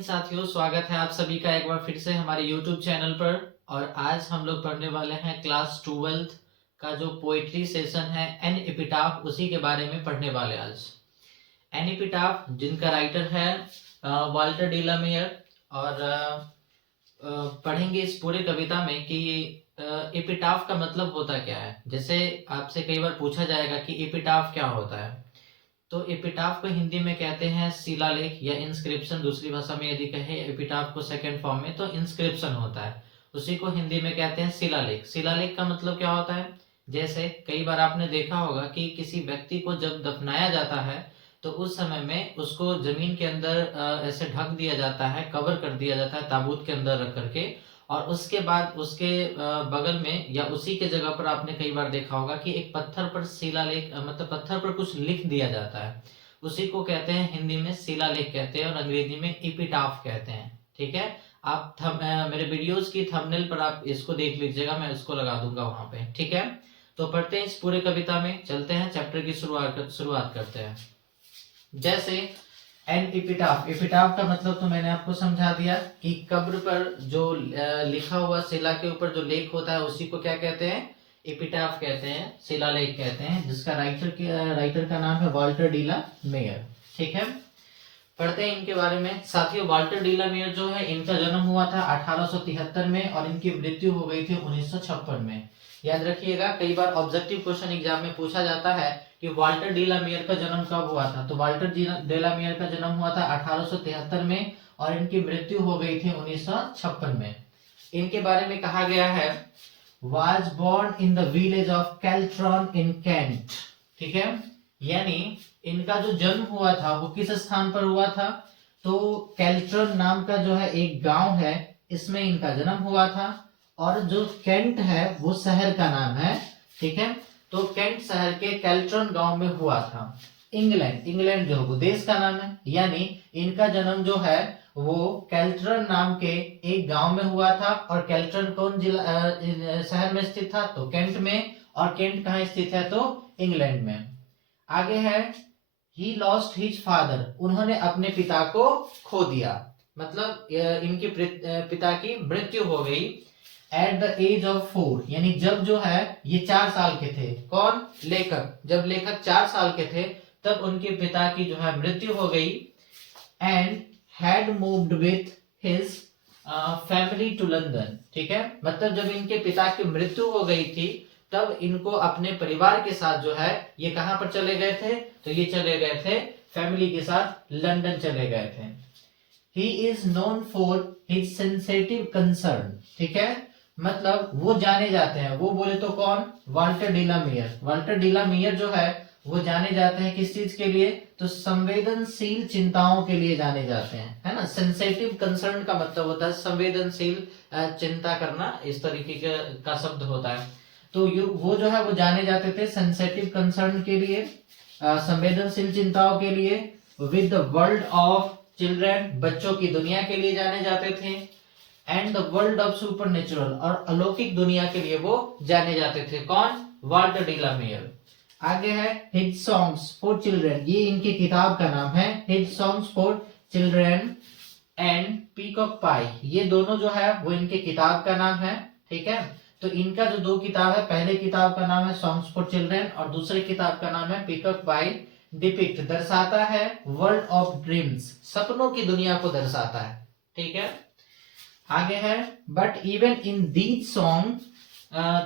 दिन साथियों, स्वागत है आप सभी का एक बार फिर से हमारे YouTube चैनल पर। और आज हम लोग पढ़ने वाले हैं क्लास 12th का जो पोइट्री सेशन है एन एपिटाफ, उसी के बारे में पढ़ने वाले आज। एन एपिटाफ जिनका राइटर है वाल्टर डिलामेयर। और पढ़ेंगे इस पूरे कविता में कि एपिटाफ का मतलब होता क्या है। जैसे आपसे कई बार पूछा जाएगा कि एपिटाफ क्या होता है, तो एपिटाफ को हिंदी में कहते हैं शिलालेख या इंस्क्रिप्शन। दूसरी भाषा में यदि कहे एपिटाफ को सेकंड फॉर्म में, तो इंस्क्रिप्शन होता है, उसी को हिंदी में कहते हैं शिलालेख। शिलालेख का मतलब क्या होता है, जैसे कई बार आपने देखा होगा कि किसी व्यक्ति को जब दफनाया जाता है तो उस समय में उसको जमीन के अंदर ऐसे ढक दिया जाता है, कवर कर दिया जाता है ताबूत के अंदर रख करके। और उसके बाद उसके बगल में या उसी के जगह पर आपने कई बार देखा होगा कि एक पत्थर पर शिलालेख मतलब पत्थर पर कुछ लिख दिया जाता है, उसी को कहते हैं हिंदी में शिलालेख कहते हैं और अंग्रेजी में एपिटाफ कहते हैं। ठीक है, आप मेरे वीडियोस की थंबनेल पर आप इसको देख लीजिएगा, मैं इसको लगा दूंगा वहां पे। ठीक है, तो पढ़ते हैं इस पूरे कविता में, चलते हैं चैप्टर की शुरुआत करते हैं। जैसे एन एपिटाफ, एपिटाफ का मतलब तो मैंने आपको समझा दिया कि कब्र पर जो लिखा हुआ शिला के ऊपर जो लेख होता है उसी को क्या कहते हैं, एपिटाफ कहते हैं, शिलालेख कहते हैं, जिसका राइटर का नाम है वाल्टर डिला मेयर। ठीक है, पढ़ते हैं इनके बारे में। साथियों, वाल्टर डिला मेयर जो है, इनका जन्म हुआ था 1873 में और इनकी मृत्यु हो गई थी 1956 में। याद रखिएगा, कई बार ऑब्जेक्टिव क्वेश्चन एग्जाम में पूछा जाता है कि वाल्टर डिला मेयर का जन्म कब हुआ था, तो वाल्टर डिला मेयर का जन्म हुआ था 1873 में और इनकी मृत्यु हो गई थी 1956 में। इनके बारे में कहा गया है, was born in the village of Caltron in Kent। ठीक है, यानी इनका जो जन्म हुआ था वो किस स्थान पर हुआ था, तो कैल्ट्रन नाम का जो है एक गांव है, इसमें इनका जन्म हुआ था। और जो केंट है वो शहर का नाम है। ठीक है, तो केंट शहर के कैल्ट्रन गांव में हुआ था। इंग्लैंड, इंग्लैंड जो वो देश का नाम है, यानी इनका जन्म जो है वो कैल्ट्रन नाम के एक गांव में हुआ था। और कैल्ट्रन कौन जिला शहर में स्थित था, तो केंट में। और केंट कहाँ स्थित है, तो इंग्लैंड में। आगे है, ही लॉस्ट हिज फादर, उन्होंने अपने पिता को खो दिया, मतलब इनके पिता की मृत्यु हो गई। एट द एज ऑफ 4, यानी जब जो है ये 4 साल के थे। कौन, लेखक, जब लेखक 4 साल के थे तब उनके पिता की जो है मृत्यु हो गई। And had moved with his family to London. ठीक है, मतलब जब इनके पिता की मृत्यु हो गई थी तब इनको अपने परिवार के साथ जो है ये कहां पर चले गए थे, तो ये चले गए थे फैमिली के साथ लंदन चले गए थे। He is known for his sensitive concern. ठीक है, मतलब वो जाने जाते हैं, वो बोले तो कौन, वाल्टर डिला मेयर। वाल्टर डिला मेयर जो है वो जाने जाते हैं किस चीज के लिए, तो संवेदनशील चिंताओं के लिए जाने जाते हैं, है ना। सेंसिटिव कंसर्न का मतलब होता है संवेदनशील चिंता करना, इस तरीके का शब्द होता है। तो वो जो है वो जाने जाते थे सेंसिटिव कंसर्न के लिए, संवेदनशील चिंताओं के लिए। With the world of children, बच्चों की दुनिया के लिए जाने जाते थे। And the world of supernatural, और अलौकिक दुनिया के लिए वो जाने जाते थे। कौन, वाल्टर डिला मेयर। आगे है हिज सॉन्ग्स फॉर चिल्ड्रन, ये इनकी किताब का नाम है, his songs for children. And peacock pie, ये दोनों जो है वो इनके किताब का नाम है। ठीक है, तो इनका जो 2 किताब है, पहले किताब का नाम है सॉन्ग्स फॉर चिल्ड्रन और दूसरे किताब का नाम है पीकॉक पाई। डिपिक्ट, दर्शाता है, वर्ल्ड ऑफ ड्रीम्स, सपनों की दुनिया को दर्शाता है। ठीक है, आगे है, but even in these song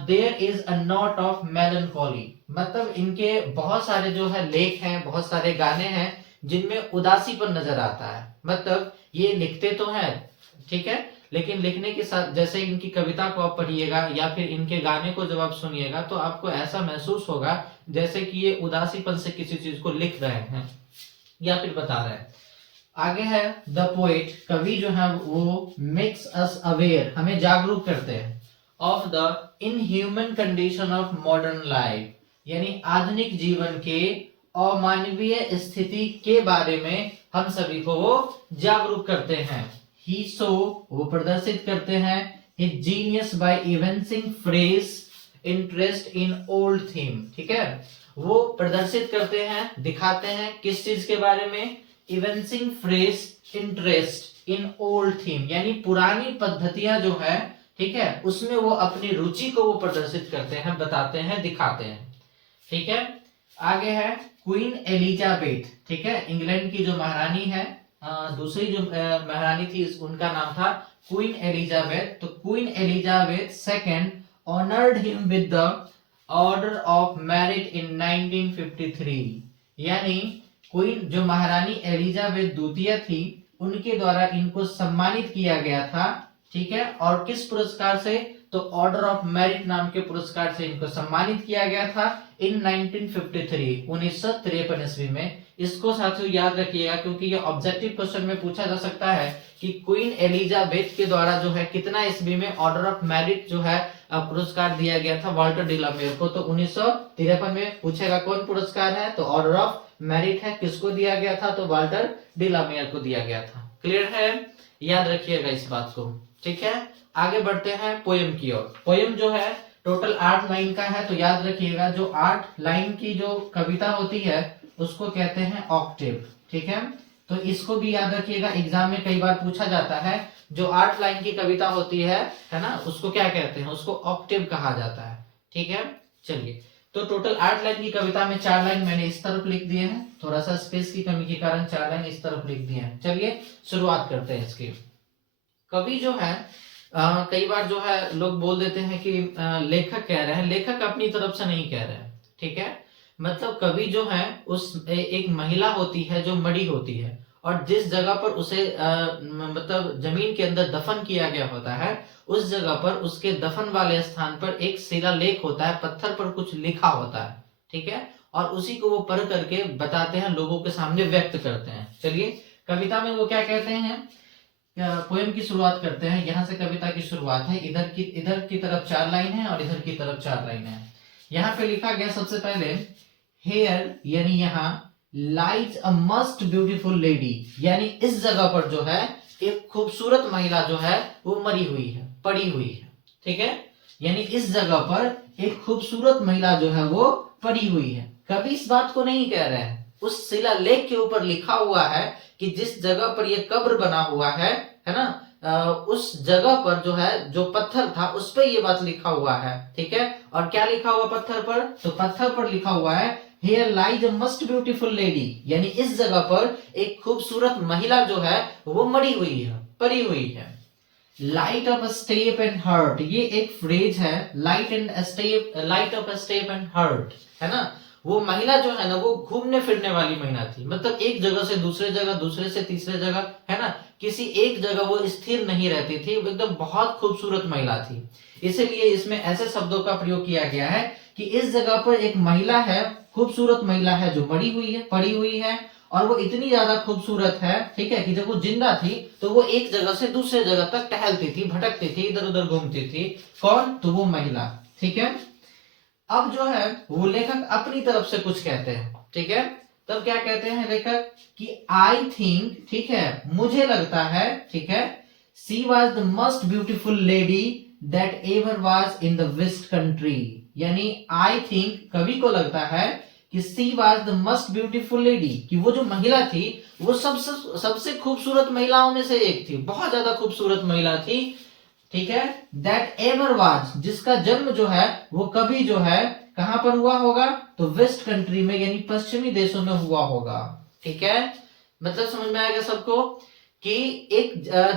there is a note of melancholy, मतलब इनके बहुत सारे जो है लेख हैं, बहुत सारे गाने हैं जिनमें उदासीपन नजर आता है। मतलब ये लिखते तो हैं, ठीक है, लेकिन लिखने के साथ जैसे इनकी कविता को आप पढ़िएगा या फिर इनके गाने को जब आप सुनिएगा तो आपको ऐसा महसूस होगा जैसे कि ये उदासीपन से किसी चीज को लिख रहे हैं या फिर बता रहे हैं। आगे है द पोएट, कवि जो है वो मेक्स अस अवेयर, हमें जागरूक करते हैं, of the inhuman condition of modern life, यानी आधुनिक जीवन के अमानवीय स्थिति के बारे में हम सभी को वो जागरूक करते हैं। ही सो, वो प्रदर्शित करते हैं, his genius by evincing fresh interest in old theme. ठीक है, वो प्रदर्शित करते हैं, दिखाते हैं किस चीज के बारे में, evincing fresh interest in old theme, यानी पुरानी पद्धतियां जो है, ठीक है, उसमें वो अपनी रुचि को वो प्रदर्शित करते हैं, बताते हैं, दिखाते हैं। ठीक है, आगे है क्वीन एलिजाबेथ। ठीक है, इंग्लैंड की जो महारानी है, दूसरी जो महारानी थी उनका नाम था क्वीन एलिजाबेथ। तो queen Elizabeth second honoured him with the order of merit in 1953, यानी क्वीन जो महारानी एलिजाबेथ द्वितीय थी उनके द्वारा इनको सम्मानित किया गया था। ठीक है, और किस पुरस्कार से? तो ऑर्डर ऑफ मेरिट नाम के पुरस्कार से इनको सम्मानित किया गया था इन 1953, 1953 ईस्वी में। इसको साथियों याद रखिएगा, क्योंकि ये ऑब्जेक्टिव क्वेश्चन में पूछा जा सकता है कि क्वीन एलिजाबेथ के द्वारा जो है कितना ईस्वी में ऑर्डर ऑफ मेरिट जो है पुरस्कार दिया गया था वाल्टर डिलामेयर को। तो 1953 में पूछेगा कौन पुरस्कार है, तो ऑर्डर ऑफ मेरिट है। किसको दिया गया था? तो वाल्टर डिलामेयर को दिया गया था। क्लियर है? याद रखिएगा इस बात को। ठीक है, आगे बढ़ते हैं पोयम की ओर। पोयम जो है टोटल 8 लाइन का है, तो याद रखिएगा जो 8 लाइन की जो कविता होती है उसको कहते हैं ऑक्टेव। ठीक है, तो इसको भी याद रखिएगा, एग्जाम में कई बार पूछा जाता है। जो 8 लाइन की कविता होती है ना, उसको क्या कहते हैं? उसको ऑक्टेव कहा जाता है। ठीक है, चलिए, तो टोटल 8 लाइन की कविता में 4 लाइन मैंने इस तरफ लिख दिए हैं, थोड़ा सा स्पेस की कमी के कारण 4 लाइन इस तरफ लिख दिए हैं। चलिए शुरुआत करते हैं इसकी। कवि जो है कई बार जो है लोग बोल देते हैं कि लेखक कह रहे हैं, लेखक अपनी तरफ से नहीं कह रहे हैं। ठीक है, मतलब कवि जो है उस एक महिला होती है जो मरी होती है, और जिस जगह पर उसे मतलब जमीन के अंदर दफन किया गया होता है, उस जगह पर उसके दफन वाले स्थान पर एक शिलालेख होता है, पत्थर पर कुछ लिखा होता है। ठीक है, और उसी को वो पढ़ करके बताते हैं, लोगों के सामने व्यक्त करते हैं। चलिए कविता में वो क्या कहते हैं, पोएम की शुरुआत करते हैं। यहाँ से कविता की शुरुआत है। इधर की तरफ 4 लाइन है और इधर की तरफ 4 लाइन है। यहाँ पे लिखा गया सबसे पहले हेयर, यानी यहाँ lies a most beautiful lady, यानी इस जगह पर जो है एक खूबसूरत महिला जो है वो मरी हुई है, पड़ी हुई है। ठीक है, यानी इस जगह पर एक खूबसूरत महिला जो है वो पड़ी हुई है। कभी इस बात को नहीं कह रहे हैं, उस शिलालेख के ऊपर लिखा हुआ है कि जिस जगह पर ये कब्र बना हुआ है ना, उस जगह पर जो है जो पत्थर था उस पर ये बात लिखा हुआ है। ठीक है, और क्या लिखा हुआ पत्थर पर? तो पत्थर पर लिखा हुआ है Here lies a most beautiful lady, यानी इस जगह पर एक खूबसूरत महिला जो है वो मरी हुई है, पड़ी हुई है। Light of step and heart, ये एक फ्रेज है। Light of step and heart, है ना। वो महिला जो है ना वो घूमने फिरने वाली महिला थी, मतलब एक जगह से दूसरे जगह, दूसरे से तीसरे जगह, है ना, किसी एक जगह वो स्थिर नहीं रहती थी। वो एकदम बहुत खूबसूरत महिला थी, इसीलिए इसमें ऐसे शब्दों का प्रयोग किया गया है कि इस जगह पर एक महिला है, खूबसूरत महिला है जो मरी हुई है, पड़ी हुई है, और वो इतनी ज्यादा खूबसूरत है, ठीक है, कि जब वो जिंदा थी तो वो एक जगह से दूसरे जगह तक टहलती थी, भटकती थी, इधर उधर घूमती थी। कौन? तो वो महिला। ठीक है, अब जो है वो लेखक अपनी तरफ से कुछ कहते हैं। ठीक है, तब क्या कहते हैं लेखक कि आई थिंक, ठीक है, मुझे लगता है, ठीक है, she was the most beautiful lady that ever was in the west country, यानी आई थिंक, कवि को लगता है कि she was the most beautiful lady, कि वो जो महिला थी वो सबसे खूबसूरत महिलाओं में से एक थी, बहुत ज्यादा खूबसूरत महिला थी। ठीक है, दैट एवर वाज, जिसका जन्म जो है वो कभी जो है कहां पर हुआ होगा? तो वेस्ट कंट्री में, यानी पश्चिमी देशों में हुआ होगा। ठीक है, मतलब समझ में आएगा सबको कि एक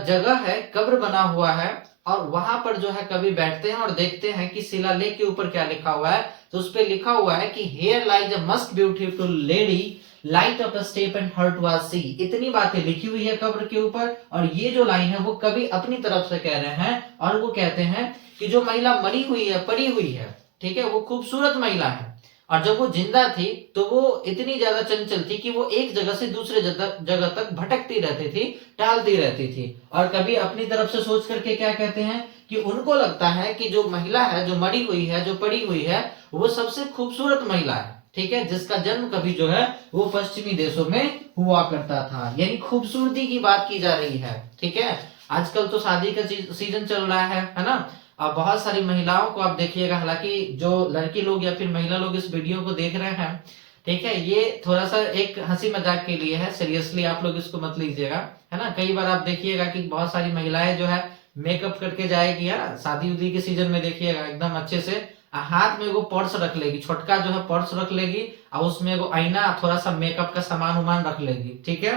जगह है, कब्र बना हुआ है, और वहां पर जो है कभी बैठते हैं और देखते हैं कि शिलालेख के ऊपर क्या लिखा हुआ है। तो उस पर लिखा हुआ है कि here lies a most beautiful lady, light of step and heart was she. इतनी बातें लिखी हुई है कब्र के ऊपर, और ये जो लाइन है वो कवि अपनी तरफ से कह रहे हैं, और वो कहते हैं कि जो महिला मरी हुई है, पड़ी हुई है, ठीक है, वो खूबसूरत महिला है, और जब वो जिंदा थी तो वो इतनी ज्यादा चंचल थी कि वो एक जगह से दूसरे जगह तक भटकती रहती थी, टहलती रहती थी। और कभी अपनी तरफ से सोच करके क्या कहते हैं कि उनको लगता है कि जो महिला है, जो मरी हुई है, जो पड़ी हुई है, वो सबसे खूबसूरत महिला है। ठीक है, जिसका जन्म कभी जो है वो पश्चिमी देशों में हुआ करता था, यानी खूबसूरती की बात की जा रही है। ठीक है, आजकल तो शादी का सीजन चल रहा है ना। अब बहुत सारी महिलाओं को आप देखिएगा, हालांकि जो लड़की लोग या फिर महिला लोग इस वीडियो को देख रहे हैं, ठीक है, ये थोड़ा सा एक हंसी मजाक के लिए है, सीरियसली आप लोग इसको मत लीजिएगा, है ना। कई बार आप देखिएगा कि बहुत सारी महिलाएं जो है मेकअप करके जाएगी, है ना, शादी उदी के सीजन में देखिएगा एकदम अच्छे से हाथ में वो पर्स रख लेगी, छोटका जो है पर्स रख लेगी, और उसमें वो आईना थोड़ा सा मेकअप का सामान उमान रख लेगी, ठीक है।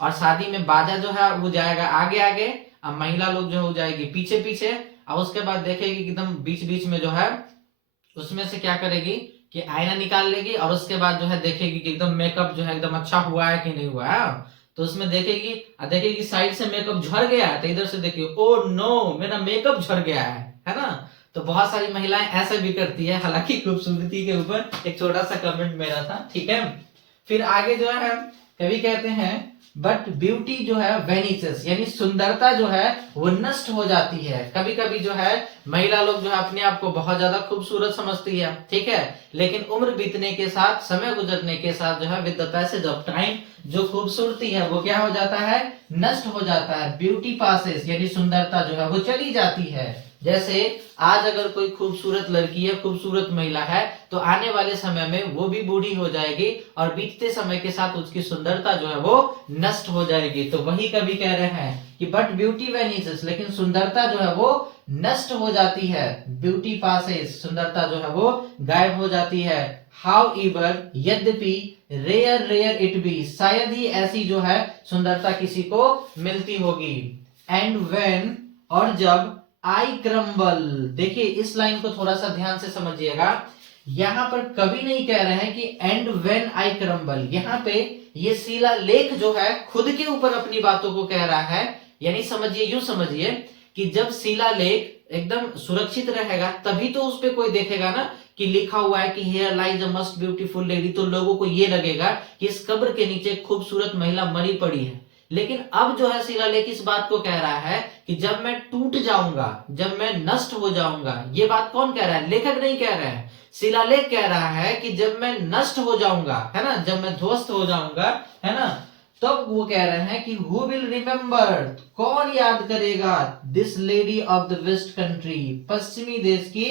और शादी में बाजा जो है वो जाएगा आगे आगे, और महिला लोग जो है वो जाएगी पीछे पीछे, और उसके बाद देखेगी कि एकदम बीच बीच में जो है उसमें से क्या करेगी कि आईना निकाल लेगी, और उसके बाद जो है देखेगी कि एकदम मेकअप जो है एकदम अच्छा हुआ है कि नहीं हुआ है। तो उसमें देखेगी, देखेगी साइड से मेकअप झड़ गया है, तो इधर से देखिए ओ नो मेरा मेकअप झड़ गया है ना। तो बहुत सारी महिलाएं ऐसा भी करती है, हालांकि खूबसूरती के ऊपर एक छोटा सा कमेंट मेरा था, ठीक है। फिर आगे जो है कवि कहते हैं बट ब्यूटी जो है वेनिसेस, यानी सुंदरता जो है वो नष्ट हो जाती है। कभी कभी जो है महिला लोग जो है अपने आप को बहुत ज्यादा खूबसूरत समझती है, ठीक है, लेकिन उम्र बीतने के साथ, समय गुजरने के साथ जो है with the passage of time जो खूबसूरती है वो क्या हो जाता है, नष्ट हो जाता है। ब्यूटी पासेस यानी सुंदरता जो है वो चली जाती है। जैसे आज अगर कोई खूबसूरत लड़की है, खूबसूरत महिला है, तो आने वाले समय में वो भी बूढ़ी हो जाएगी, और बीतते समय के साथ उसकी सुंदरता जो है वो नष्ट हो जाएगी। तो वही कवि कह रहे हैं कि बट ब्यूटी वेनिसेस, लेकिन सुंदरता जो है वो नष्ट हो जाती है। ब्यूटी पासेस, सुंदरता जो है वो गायब हो जाती है। हाउ एवर, यद्यपि, रेयर रेयर इट बी, शायद ही ऐसी जो है सुंदरता किसी को मिलती होगी। एंड वेन, और जब, आई क्रम्बल, देखिए इस लाइन को थोड़ा सा ध्यान से समझिएगा। यहां पर कवि नहीं कह रहे हैं कि एंड व्हेन आई क्रम्बल, यहां पे ये शिला लेख जो है खुद के ऊपर अपनी बातों को कह रहा है। यानी समझिए, यूं समझिए कि जब शिला लेख एकदम सुरक्षित रहेगा तभी तो उस पर कोई देखेगा ना कि लिखा हुआ है कि here lies a most beautiful lady, तो लोगों को ये लगेगा कि इस कब्र के नीचे खूबसूरत महिला मरी पड़ी है। लेकिन अब जो है शिलालेख इस बात को कह रहा है कि जब मैं टूट जाऊंगा, जब मैं नष्ट हो जाऊंगा, ये बात कौन कह रहा है, लेखक नहीं कह रहा है, शिलालेख कह रहा है कि जब मैं नष्ट हो जाऊंगा, है ना, जब मैं ध्वस्त हो जाऊंगा, है ना, तब वो कह रहे हैं कि हु विल रिमेम्बर, कौन याद करेगा, this lady of the west country, पश्चिमी देश की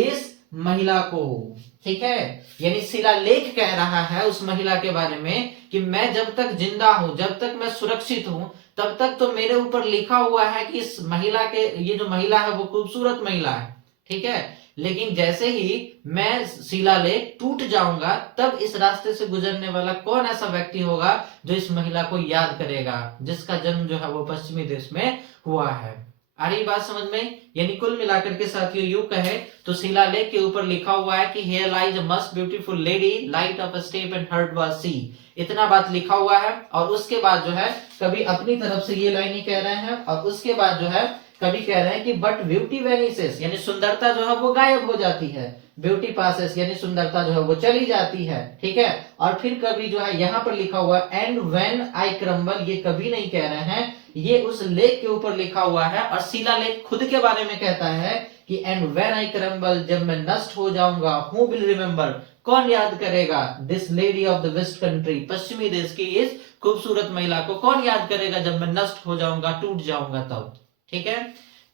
इस महिला को, ठीक है। यानी शिलालेख कह रहा है उस महिला के बारे में कि मैं जब तक जिंदा हूं, जब तक मैं सुरक्षित हूं, तब तक तो मेरे ऊपर लिखा हुआ है कि इस महिला के, ये जो महिला है वो खूबसूरत महिला है, ठीक है। लेकिन जैसे ही मैं शिलालेख टूट जाऊंगा, तब इस रास्ते से गुजरने वाला कौन ऐसा व्यक्ति होगा जो इस महिला को याद करेगा, जिसका जन्म जो है वो पश्चिमी देश में हुआ है। आ रही बात समझ में। यानी कुल मिलाकर के साथियों यूं कहे तो शिलालेख के ऊपर लिखा हुआ है कि here lies a most beautiful lady, light of a step and heart was she, इतना बात लिखा हुआ है। और उसके बाद जो है कभी अपनी तरफ से ये लाइन ही कह रहे हैं, और उसके बाद जो है कभी कह रहे हैं कि बट ब्यूटी वेनिसेस, यानी सुंदरता जो है वो गायब हो जाती है। ब्यूटी पासेस यानी सुंदरता जो है वो चली जाती है, ठीक है। और फिर कभी जो है यहाँ पर लिखा हुआ एंड व्हेन आई क्रम्बल, ये कभी नहीं कह रहे हैं, ये उस लेख के ऊपर लिखा हुआ है। और शिलालेख खुद के बारे में कहता है कि एंड व्हेन आई क्रम्बल, जब मैं नष्ट हो जाऊंगा, हु विल रिमेम्बर, कौन याद करेगा, this lady of the west country, पश्चिमी देश की इस खूबसूरत महिला को कौन याद करेगा जब मैं नष्ट हो जाऊंगा, टूट जाऊंगा तब, ठीक है।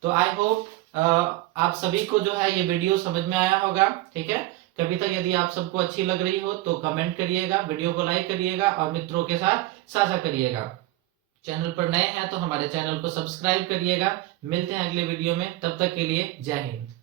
तो आई होप आप सभी को जो है ये वीडियो समझ में आया होगा, ठीक है। कभी तक यदि आप सबको अच्छी लग रही हो तो कमेंट करिएगा, वीडियो को लाइक करिएगा और मित्रों के साथ साझा करिएगा। चैनल पर नए हैं तो हमारे चैनल को सब्सक्राइब करिएगा। मिलते हैं अगले वीडियो में, तब तक के लिए जय हिंद।